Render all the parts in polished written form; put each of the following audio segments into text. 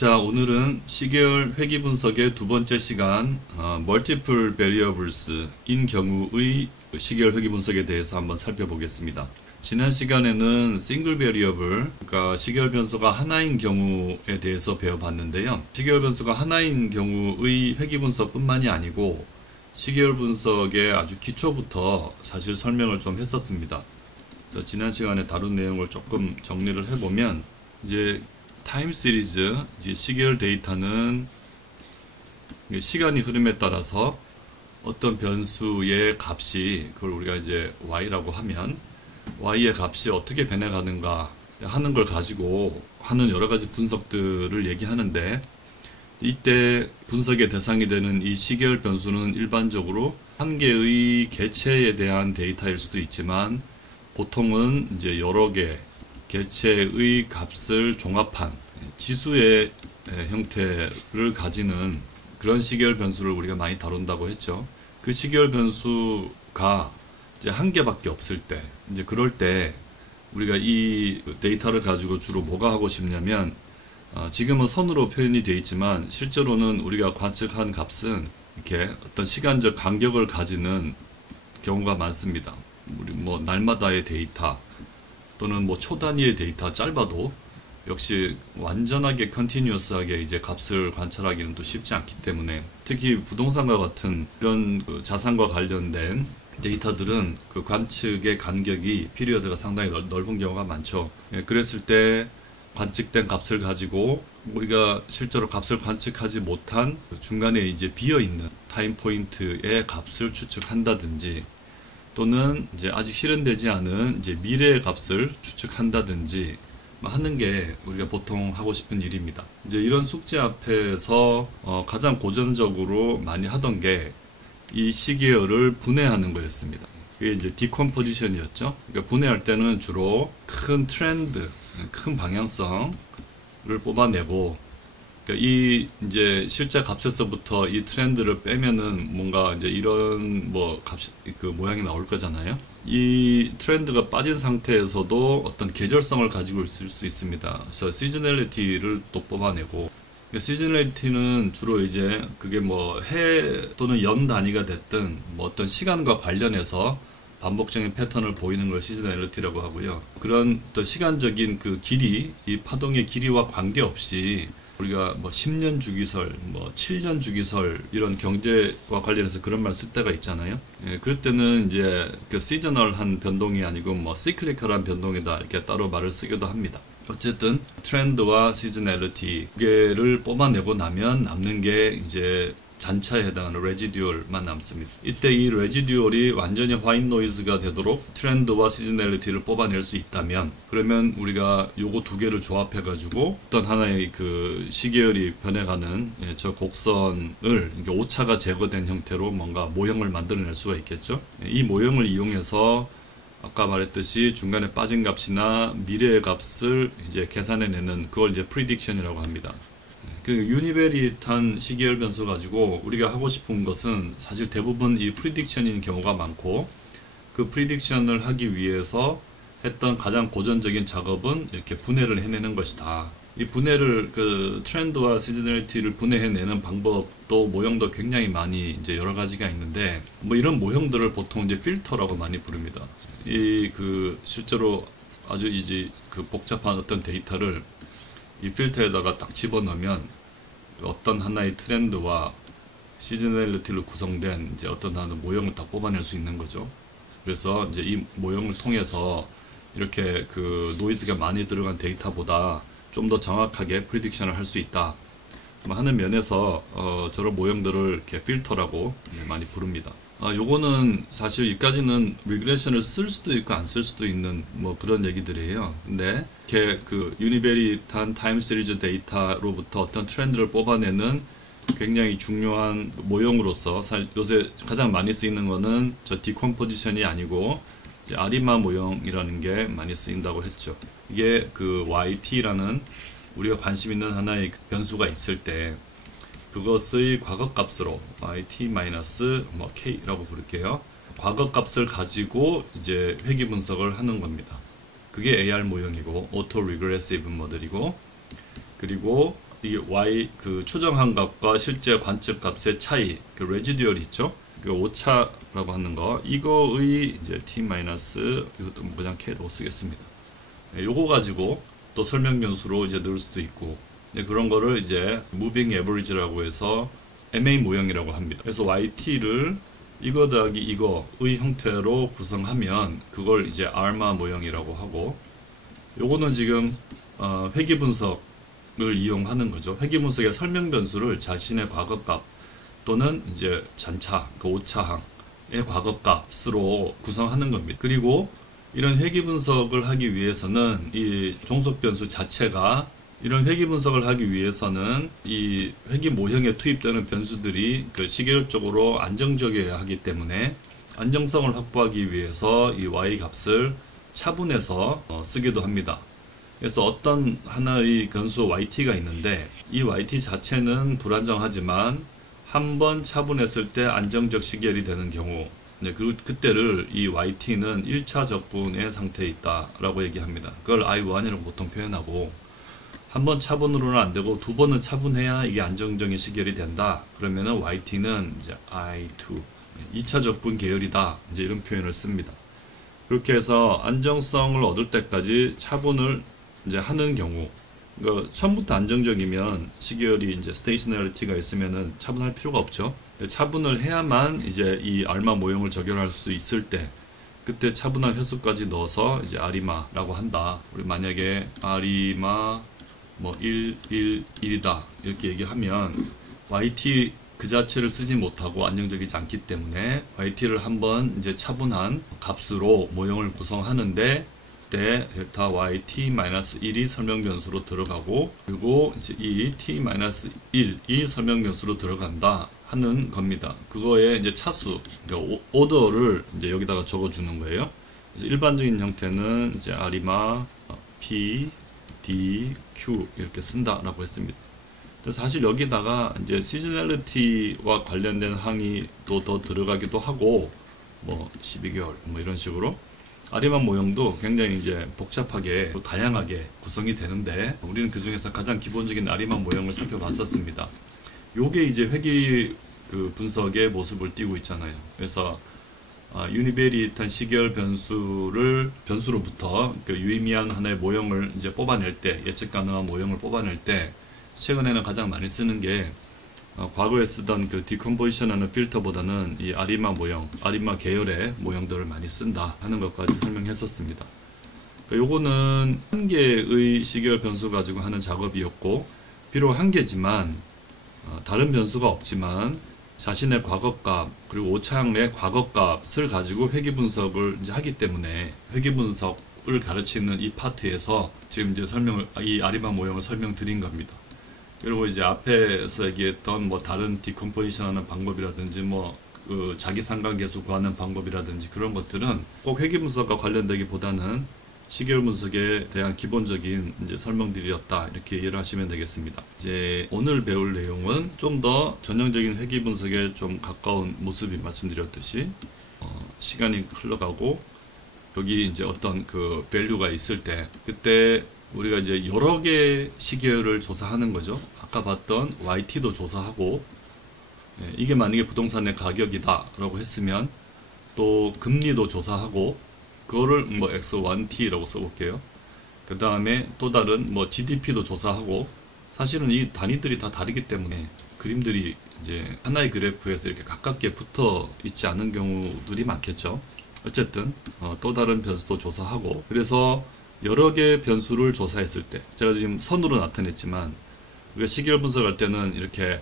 자, 오늘은 시계열 회귀 분석의 두 번째 시간, Multiple Variables인 경우의 시계열 회귀 분석에 대해서 한번 살펴보겠습니다. 지난 시간에는 Single Variable, 그러니까 시계열 변수가 하나인 경우에 대해서 배워봤는데요. 시계열 변수가 하나인 경우의 회귀 분석뿐만이 아니고 시계열 분석의 아주 기초부터 사실 설명을 좀 했었습니다. 그래서 지난 시간에 다룬 내용을 조금 정리를 해보면, 이제 타임 시리즈, 이제 시계열 데이터는 시간이 흐름에 따라서 어떤 변수의 값이, 그걸 우리가 이제 y라고 하면 y의 값이 어떻게 변해가는가 하는 걸 가지고 하는 여러 가지 분석들을 얘기하는데, 이때 분석의 대상이 되는 이 시계열 변수는 일반적으로 한 개의 개체에 대한 데이터일 수도 있지만, 보통은 이제 여러 개 개체의 값을 종합한 지수의 형태를 가지는 그런 시계열 변수를 우리가 많이 다룬다고 했죠. 그 시계열 변수가 이제 한 개밖에 없을 때, 이제 그럴 때 우리가 이 데이터를 가지고 주로 뭐가 하고 싶냐면, 지금은 선으로 표현이 되어 있지만 실제로는 우리가 관측한 값은 이렇게 어떤 시간적 간격을 가지는 경우가 많습니다. 우리 뭐 날마다의 데이터 또는 뭐 초 단위의 데이터, 짧아도 역시 완전하게 컨티뉴어스하게 이제 값을 관찰하기는 또 쉽지 않기 때문에, 특히 부동산과 같은 이런 자산과 관련된 데이터들은 그 관측의 간격이 피리어드가 상당히 넓은 경우가 많죠. 그랬을 때 관측된 값을 가지고 우리가 실제로 값을 관측하지 못한 중간에 이제 비어있는 타임 포인트의 값을 추측한다든지, 또는 이제 아직 실현되지 않은 이제 미래의 값을 추측한다든지 하는 게 우리가 보통 하고 싶은 일입니다. 이제 이런 숙제 앞에서 가장 고전적으로 많이 하던 게 이 시계열을 분해하는 거였습니다. 그게 이제 디컴포지션이었죠. 그러니까 분해할 때는 주로 큰 트렌드, 큰 방향성을 뽑아내고, 그러니까 이 이제 실제 값에서부터 이 트렌드를 빼면은 뭔가 이제 이런 뭐 값이 그 모양이 나올 거잖아요. 이 트렌드가 빠진 상태에서도 어떤 계절성을 가지고 있을 수 있습니다. 그래서 시즈널리티를 또 뽑아내고, 시즈널리티는 주로 이제 그게 뭐 해 또는 연 단위가 됐든 뭐 어떤 시간과 관련해서 반복적인 패턴을 보이는 걸 시즈널리티라고 하고요. 그런 또 시간적인 그 길이, 이 파동의 길이와 관계없이 우리가 뭐 10년 주기설, 뭐 7년 주기설, 이런 경제와 관련해서 그런 말 쓸 때가 있잖아요. 그럴 때는 이제 그 시저널한 변동이 아니고 뭐 시클리컬한 변동이다, 이렇게 따로 말을 쓰기도 합니다. 어쨌든 트렌드와 시즈널리티 두 개를 뽑아내고 나면 남는 게 이제 잔차에 해당하는 레지듀얼만 남습니다. 이때 이 레지듀얼이 완전히 화이트 노이즈가 되도록 트렌드와 시즈널리티를 뽑아낼 수 있다면, 그러면 우리가 요거 두 개를 조합해 가지고 어떤 하나의 그 시계열이 변해가는 저 곡선을 오차가 제거된 형태로 뭔가 모형을 만들어낼 수가 있겠죠. 이 모형을 이용해서 아까 말했듯이 중간에 빠진 값이나 미래의 값을 이제 계산해내는, 그걸 이제 프리딕션이라고 합니다. 그 유니베리탄 시계열 변수 가지고 우리가 하고 싶은 것은 사실 대부분 이 프리딕션인 경우가 많고, 그 프리딕션을 하기 위해서 했던 가장 고전적인 작업은 이렇게 분해를 해내는 것이다. 이 분해를, 그 트렌드와 시즈널리티를 분해해내는 방법도 모형도 굉장히 많이 이제 여러 가지가 있는데, 뭐 이런 모형들을 보통 이제 필터라고 많이 부릅니다. 이 그 실제로 아주 이제 그 복잡한 어떤 데이터를 이 필터에다가 딱 집어넣으면 어떤 하나의 트렌드와 시즈널리티로 구성된 이제 어떤 하나의 모형을 딱 뽑아낼 수 있는 거죠. 그래서 이제 이 모형을 통해서 이렇게 그 노이즈가 많이 들어간 데이터보다 좀 더 정확하게 프리딕션을 할 수 있다 하는 면에서 저런 모형들을 이렇게 필터라고 많이 부릅니다. 요거는 사실 여기까지는 리그레션을 쓸 수도 있고 안 쓸 수도 있는 뭐 그런 얘기들이에요. 근데 이렇게 그 유니베리탄 타임 시리즈 데이터로부터 어떤 트렌드를 뽑아내는 굉장히 중요한 모형으로서 요새 가장 많이 쓰이는 거는 저 디컴포지션이 아니고 이제 아리마 모형이라는 게 많이 쓰인다고 했죠. 이게 그 yt라는 우리가 관심 있는 하나의 변수가 있을 때 그것의 과거값으로 yt-k라고 부를게요. 과거값을 가지고 이제 회귀 분석을 하는 겁니다. 그게 AR 모형이고 오토 리그레시브 모델이고, 그리고 이 y 그 추정한 값과 실제 관측 값의 차이, 그 레지듀얼 있죠? 그 오차라고 하는 거, 이거의 이제 t 마이너스 이것도 뭐 그냥 k로 쓰겠습니다. 요거 가지고 또 설명 변수로 이제 넣을 수도 있고, 그런 거를 이제 무빙 에버리지라고 해서 MA 모형이라고 합니다. 그래서 yt를 이거 더하기 이거의 형태로 구성하면 그걸 이제 알마 모형이라고 하고, 요거는 지금 회귀 분석을 이용하는 거죠. 회귀 분석의 설명 변수를 자신의 과거값 또는 이제 잔차, 그 오차항의 과거값으로 구성하는 겁니다. 그리고 이런 회귀 분석을 하기 위해서는 이 종속 변수 자체가, 이런 회귀 분석을 하기 위해서는 이 회귀 모형에 투입되는 변수들이 그 시계열적으로 안정적이어야 하기 때문에 안정성을 확보하기 위해서 이 y 값을 차분해서 쓰기도 합니다. 그래서 어떤 하나의 변수 yt가 있는데, 이 yt 자체는 불안정하지만 한번 차분했을 때 안정적 시계열이 되는 경우, 그때를 이 yt는 1차 적분의 상태에 있다 라고 얘기합니다. 그걸 I1이라고 보통 표현하고, 한 번 차분으로는 안 되고 두 번은 차분해야 이게 안정적인 시계열이 된다. 그러면은 yt는 이제 I2, 2차 적분 계열이다. 이제 이런 표현을 씁니다. 그렇게 해서 안정성을 얻을 때까지 차분을 이제 하는 경우, 그러니까 처음부터 안정적이면 시계열이 이제 스테이셔너리티가 있으면은 차분할 필요가 없죠. 근데 차분을 해야만 이제 이 알마 모형을 적용할 수 있을 때, 그때 차분한 횟수까지 넣어서 이제 아리마라고 한다. 우리 만약에 아리마 뭐 1, 1, 1이다 이렇게 얘기하면 yt 그 자체를 쓰지 못하고 안정적이지 않기 때문에 yt를 한번 이제 차분한 값으로 모형을 구성하는데, 그때 델타 yt-1이 설명 변수로 들어가고, 그리고 이제 이 t-1이 설명 변수로 들어간다 하는 겁니다. 그거에 이제 차수, 그러니까 오더를 이제 여기다가 적어주는 거예요. 그래서 일반적인 형태는 이제 아리마 p d q 이렇게 쓴다라고 했습니다. 그래서 사실 여기다가 이제 시즈널리티와 관련된 항이 또 더 들어가기도 하고, 뭐 12개월 뭐 이런 식으로 아리마 모형도 굉장히 이제 복잡하게 또 다양하게 구성이 되는데, 우리는 그 중에서 가장 기본적인 아리마 모형을 살펴봤었습니다. 요게 이제 회귀 그 분석의 모습을 띠고 있잖아요. 그래서 유니베리탄 시계열 변수로부터 그 유의미한 하나의 모형을 이제 뽑아낼 때, 예측 가능한 모형을 뽑아낼 때, 최근에는 가장 많이 쓰는 게 과거에 쓰던 그 디컴포지션하는 필터보다는 이 아리마 모형, 아리마 계열의 모형들을 많이 쓴다 하는 것까지 설명했었습니다. 요거는 한 개의 시계열 변수 가지고 하는 작업이었고, 비록 한 개지만 다른 변수가 없지만 자신의 과거값 그리고 오차항의 과거값을 가지고 회귀 분석을 이제 하기 때문에, 회귀 분석을 가르치는 이 파트에서 지금 이제 이 아리마 모형을 설명드린 겁니다. 그리고 이제 앞에서 얘기했던 뭐 다른 디컴포지션 하는 방법이라든지 뭐 그 자기 상관계수 구하는 방법이라든지 그런 것들은 꼭 회귀 분석과 관련되기보다는 시계열 분석에 대한 기본적인 이제 설명들이었다, 이렇게 이해를 하시면 되겠습니다. 이제 오늘 배울 내용은 좀 더 전형적인 회귀 분석에 좀 가까운 모습이 말씀드렸듯이 시간이 흘러가고 여기 이제 어떤 그 밸류가 있을 때, 그때 우리가 이제 여러 개 시계열을 조사하는 거죠. 아까 봤던 yt도 조사하고, 이게 만약에 부동산의 가격이다 라고 했으면 또 금리도 조사하고, 그거를 뭐 x1t라고 써볼게요. 그 다음에 또 다른 뭐 GDP도 조사하고, 사실은 이 단위들이 다 다르기 때문에 그림들이 이제 하나의 그래프에서 이렇게 가깝게 붙어 있지 않은 경우들이 많겠죠. 어쨌든 또 다른 변수도 조사하고, 그래서 여러 개의 변수를 조사했을 때, 제가 지금 선으로 나타냈지만 우리가 시계열 분석할 때는 이렇게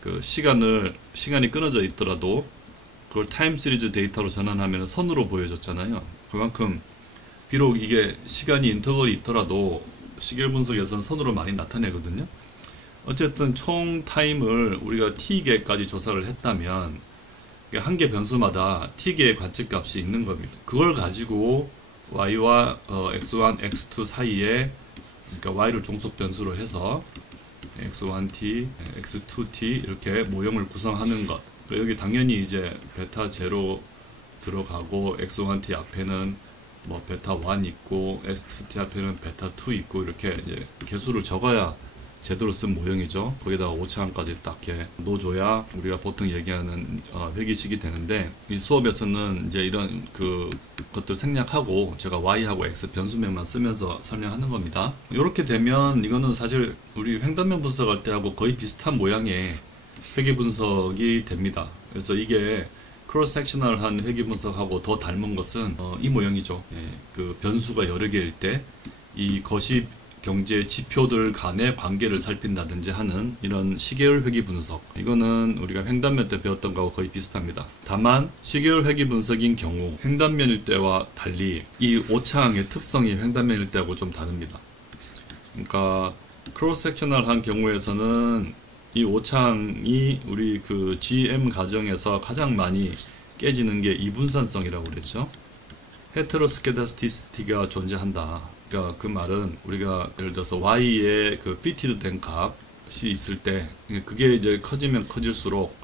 그 시간이 끊어져 있더라도 그걸 타임 시리즈 데이터로 전환하면 선으로 보여줬잖아요. 그만큼 비록 이게 시간이 인터벌이 있더라도 시계열 분석에서는 선으로 많이 나타내거든요. 어쨌든 총 타임을 우리가 t개까지 조사를 했다면 한 개 변수마다 t개의 관측값이 있는 겁니다. 그걸 가지고 y와 x1, x2 사이에, 그러니까 y를 종속 변수로 해서 x1t, x2t 이렇게 모형을 구성하는 것. 여기 당연히 이제 베타 0 들어가고, x1t 앞에는 뭐 베타 1 있고, x2t 앞에는 베타 2 있고, 이렇게 이제 개수를 적어야 제대로 쓴 모형이죠. 거기다가 오차항까지 딱 이렇게 넣어줘야 우리가 보통 얘기하는 회기식이 되는데, 이 수업에서는 이제 이런 것들 생략하고 제가 y하고 x 변수명만 쓰면서 설명하는 겁니다. 이렇게 되면 이거는 사실 우리 횡단면 분석할 때 하고 거의 비슷한 모양의 회기 분석이 됩니다. 그래서 이게 크로스 섹셔널한 회기 분석하고 더 닮은 것은 이 모형이죠. 예, 그 변수가 여러 개일 때 이 거시 경제 지표들 간의 관계를 살핀다든지 하는 이런 시계열 회기 분석, 이거는 우리가 횡단면 때 배웠던 거하고 거의 비슷합니다. 다만 시계열 회기 분석인 경우 횡단면일 때와 달리 이 오차항의 특성이 횡단면일 때하고 좀 다릅니다. 그러니까 크로스 섹셔널한 경우에서는 이 오차항이 우리 그 GM 과정에서 가장 많이 깨지는 게 이분산성이라고 그랬죠. 헤테로스케다스티시티가 존재한다. 그러니까 그 말은 우리가 예를 들어서 y의 그 피티드 된 값이 있을 때 그게 이제 커지면 커질수록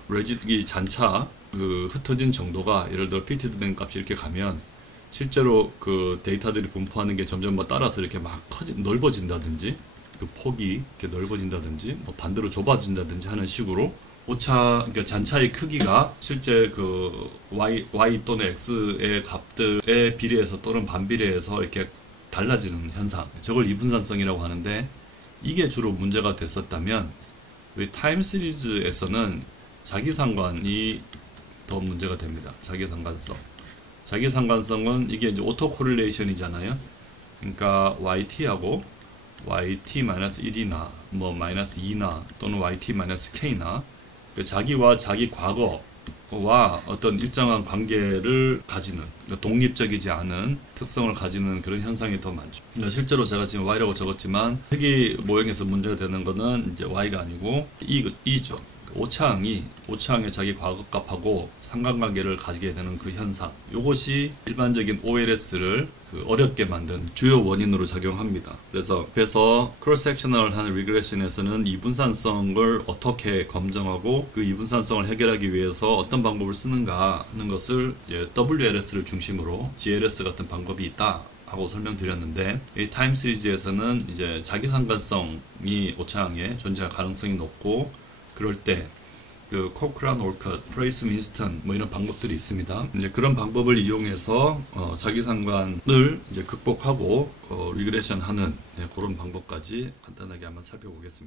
이 잔차 그 흩어진 정도가 예를 들어 피티드 된 값이 이렇게 가면 실제로 그 데이터들이 분포하는 게 점점 뭐 따라서 이렇게 막 넓어진다든지 그 폭이 이렇게 넓어진다든지 뭐 반대로 좁아진다든지 하는 식으로 그러니까 잔차의 크기가 실제 그 y 또는 x의 값들에 비례해서 또는 반비례해서 이렇게 달라지는 현상, 저걸 이분산성이라고 하는데, 이게 주로 문제가 됐었다면 우리 타임 시리즈에서는 자기상관이 더 문제가 됩니다. 자기상관성은 이게 이제 오토 코릴레이션이잖아요. 그러니까 yt하고 yt-1이나 뭐 -2나 또는 yt-k나 그 자기와 자기 과거와 어떤 일정한 관계를 가지는, 그러니까 독립적이지 않은 특성을 가지는 그런 현상이 더 많죠. 그러니까 실제로 제가 지금 y라고 적었지만 회기 모형에서 문제가 되는 거는 이제 y가 아니고 e죠. 오차항의 자기 과거값하고 상관관계를 가지게 되는 그 현상, 이것이 일반적인 OLS를 어렵게 만든 주요 원인으로 작용합니다. 그래서 크로스 섹셔널한 리그레션에서는 이분산성을 어떻게 검증하고 그 이분산성을 해결하기 위해서 어떤 방법을 쓰는가 하는 것을 이제 WLS를 중심으로 GLS 같은 방법이 있다 하고 설명드렸는데, 이 타임 시리즈에서는 이제 자기상관성이 오차항에 존재할 가능성이 높고, 그럴 때 그 코크란 올컷, 프레이스 윈스턴 뭐 이런 방법들이 있습니다. 이제 그런 방법을 이용해서 자기상관을 이제 극복하고 리그레션 하는 그런 방법까지 간단하게 한번 살펴보겠습니다.